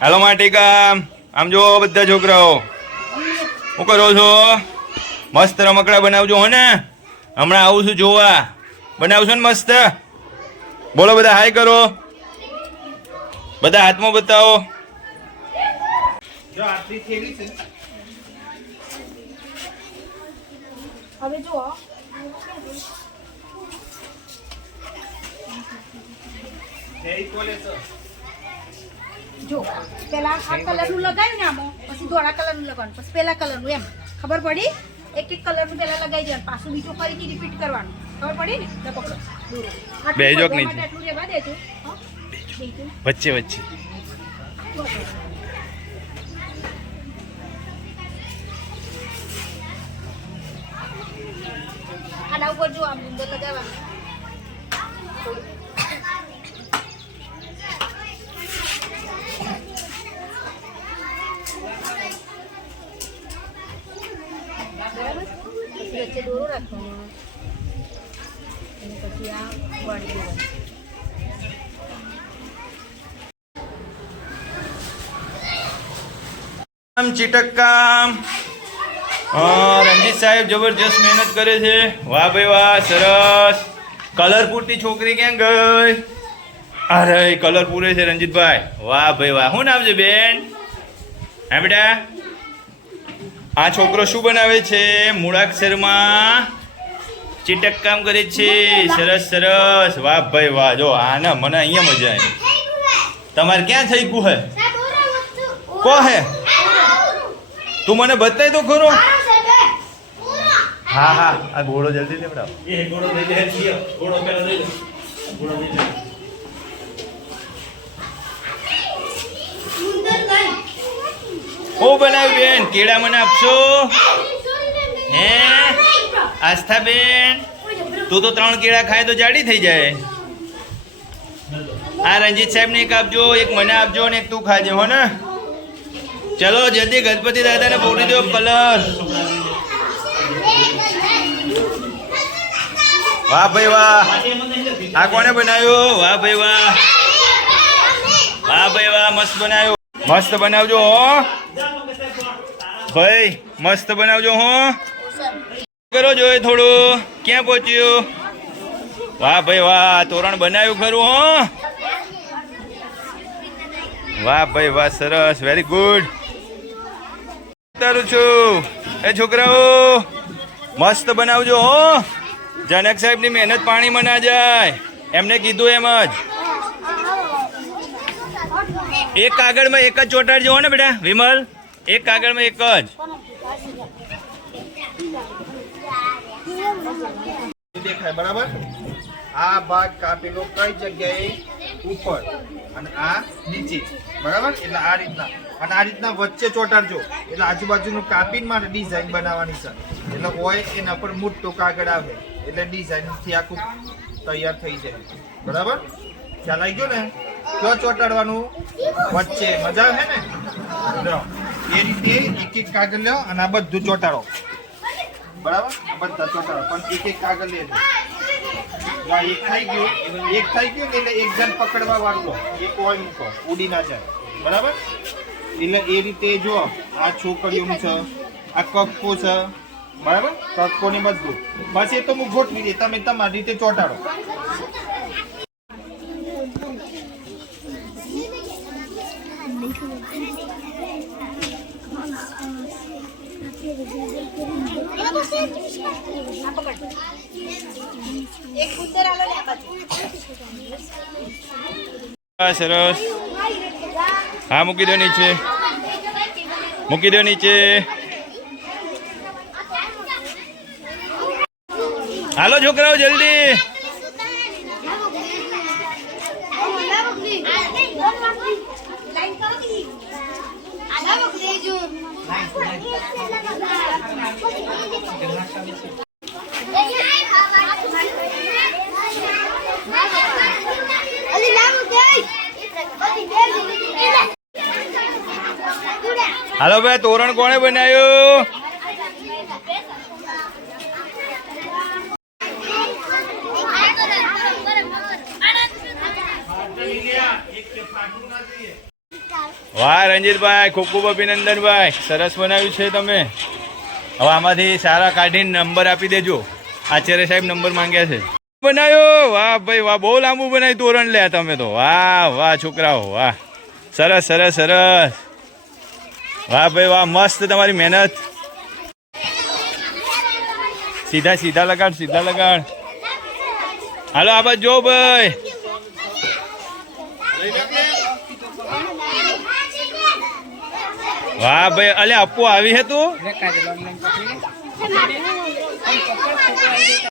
હાલો માટીકા આમ જો બધા છોકરાઓ. શું કરો છો? મસ્ત રમકડા બનાવજો હો ને. હમણાં આવું છું જોવા. બનાવશો ને મસ્ત? બોલો બધા હાય કરો. બધા હાથમાં બતાવો. હવે જુઓ. જો પેલા આ કલરનું લગાવ્યું ને આમાં પછી ધોળા કલરનું લગાવવાનું પછી પેલા કલરનું એમ. ખબર પડી? એક એક કલરનું પેલા લગાવી દેવાનું પાછું બીજું ફરીથી રિપીટ કરવાનું. ખબર પડી ને? તો પકડો. દોરો. કે નહીં? એટલું રહેવા દેજો. વચ્ચે વચ્ચે. આના ઉપર જો આમ અંદર લગાવવાનું બરાબર? પછી રાખવાનો. અને પછી આ વાળી દેવાનું આમ ચીટક કામ હા રણજીત સાહેબ જબરજસ્ત મહેનત કરે છે. વાહ ભાઈ વાહ, સરસ. કલર પૂરતી છોકરી ક્યાં ગઈ? અરે કલર પૂરે છે રણજીતભાઈ. વાહ ભાઈ વાહ. શું નામ છે બેન? હા, બેટા? આ છોકરો શું બનાવે છે? મૂળાક્ષરમાં ચીટક કામ કરે છે. સરસ સરસ. વાહ ભાઈ વાહ. જો આના મને અહીંયા મજા આવી. તમારે ક્યાં થઈ ગયું હે? કો હે? તું મને બતાય તો ખરો. હા હા. આ ઘોડો જલ્દી લેવડાવ. એ ઘોડો લઈ લે ઘોડો પેલો લઈ લે. ઘોડો લઈ લે. ઓ બનાવ્યું બેન? કેળા મને આપશો? હે? આસ્થા બેન? તું તો ત્રણ કેળા ખાય તો જાડી થઈ જાય. આ રંજીત સાહેબ ને એક આપજો એક મને આપજો ને એક તું ખાજે હો ને? ચલો જલ્દી ગણપતિ દાદાને બોલી દો કલર. વાહ ભાઈ વાહ. આ કોને બનાવ્યો? વાહ ભાઈ વાહ. વાહ ભાઈ વાહ મસ્ત બનાવ્યો. મસ્ત બનાવજો હો. ભાઈ, મસ્ત બનાવજો હો. કરો જોઈએ થોડું. ક્યાં પહોંચ્યું? વાહ ભાઈ વાહ તોરણ બનાવ્યું ખરું હો. વાહ ભાઈ વાહ, સરસ વેરી ગુડ તારું છું. એ છોકરાઓ, મસ્ત બનાવજો હો. જનક સાહેબની મહેનત પાણીમાં ના જાય. એમને કીધું એમ જ. એક કાગળમાં એક જ ચોટાડજો ને બેટા, વિમલ. એક કાગળમાં એક જ. દેખાય, બરાબર? આ ભાગ કાપેલો કઈ જગ્યાએ ઉપર અને આ નીચે. બરાબર? એટલે આ રીતના. અને આ રીતના વચ્ચે ચોટાડજો. એટલે આજુબાજુનું કાપીને મારે ડિઝાઇન બનાવવાની છે. એટલે હોય એના પર મોટો કાગળ આવે. એટલે ડિઝાઇનથી આખું તૈયાર થઈ જાય. બરાબર? ખ્યાલ આવી ગયો ને? કયો ચોટાડવાનું? વચ્ચે. મજા આવે ને? એ રીતે એક એક કાગળ લો અને આ બધું ચોટાડો. બરાબર? આ બધા ચોટાડો. પણ એક એક કાગળ લેજો એક થઈ ગયું. એક થઈ ગયું ને એટલે એક જણ પકડવા વાળો એક હોય મૂકો. ઉડી ના જાય. બરાબર? એટલે એ રીતે જો આ છોકરીઓનું છે, આ કક્કો છે. બરાબર? કક્કો ને બધું. બસ એ તો હું ગોઠવી દે તમે તમારી રીતે ચોટાડો. Thank પકડ એક કુંદર આલો લે આ બાજુ હા, સરસ. હા મૂકી દો નીચે. મૂકી દો નીચે. હાલો છોકરાઓ જલ્દી. હાલો ભાઈ તોરણ કોણે બનાવ્યું વાહ, રંજીતભાઈ, ખૂબ ખૂબ અભિનંદનભાઈ. સરસ બનાવ્યું છે તમે. હવે આમાંથી સારા કાઢીને નંબર આપી દેજો. આચાર્ય સાહેબ નંબર માંગ્યા છે. બનાવ્યો? વાહ ભાઈ, વાહ, બહુ લાંબુ બનાવ્યું તોરણ લે તમે તો. વાહ વાહ, છોકરાઓ, વાહ. સરસ સરસ સરસ. વાહ ભાઈ, વાહ, મસ્ત તમારી મહેનત. સીધા સીધા લગાડ સીધા લગાડ. હાલો, આ બાજુ જો ભાઈ. વાહ ભાઈ અલે અપ્પુ આવી હે તું?